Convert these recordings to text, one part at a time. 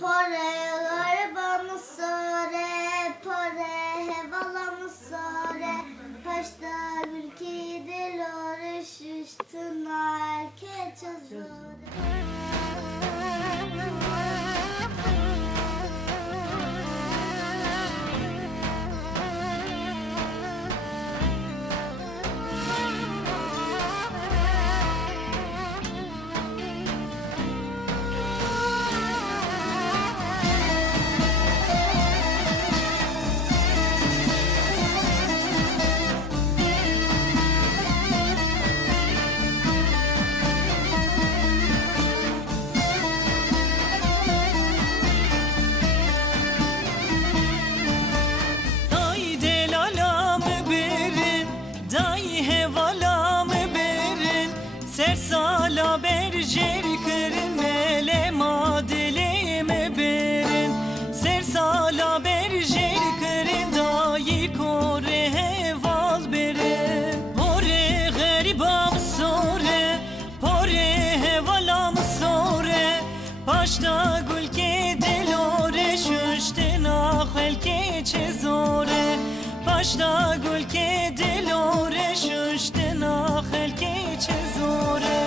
Pore garibanı sore, pore hevalanı sore, paşta ülke delore, şiştına erke çözore. Sersala berjer kırın mele madelime berin Sersala berjer kırın dayı kore heval berin Pore garibam sore, pore hevalam sore Paşta gülke delore, şüşten ahelke çezore Paşta gülke delore, şüşten ahelke çezore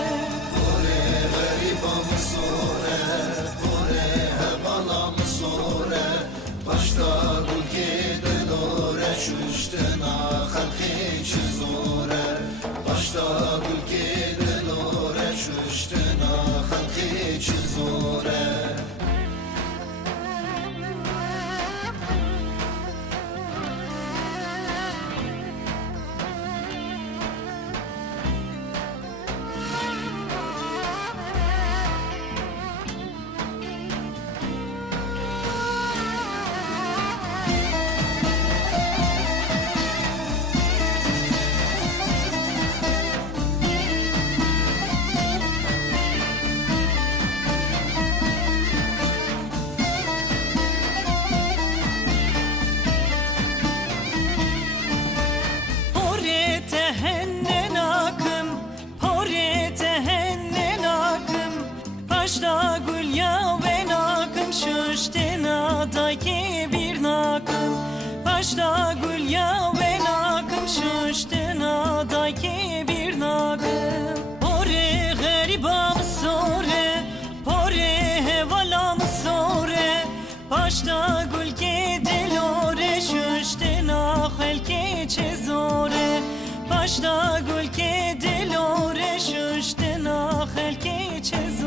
Pore garibam sore, pore hevalam sore Paşta gülke delore, şüşten ahelke çezore Paşta gülke delore, şüşten ahelke çezore Paşta gül ya ve nakım şüşten adayke bir nakım Paşta gül ya ve nakım şüşten adayke bir nakım Pore garibam sore, pore hevalam sore Paşta gül ke delore, şüşten ahelke çezore Paşta gül ke delore, şüşten ahelke çezore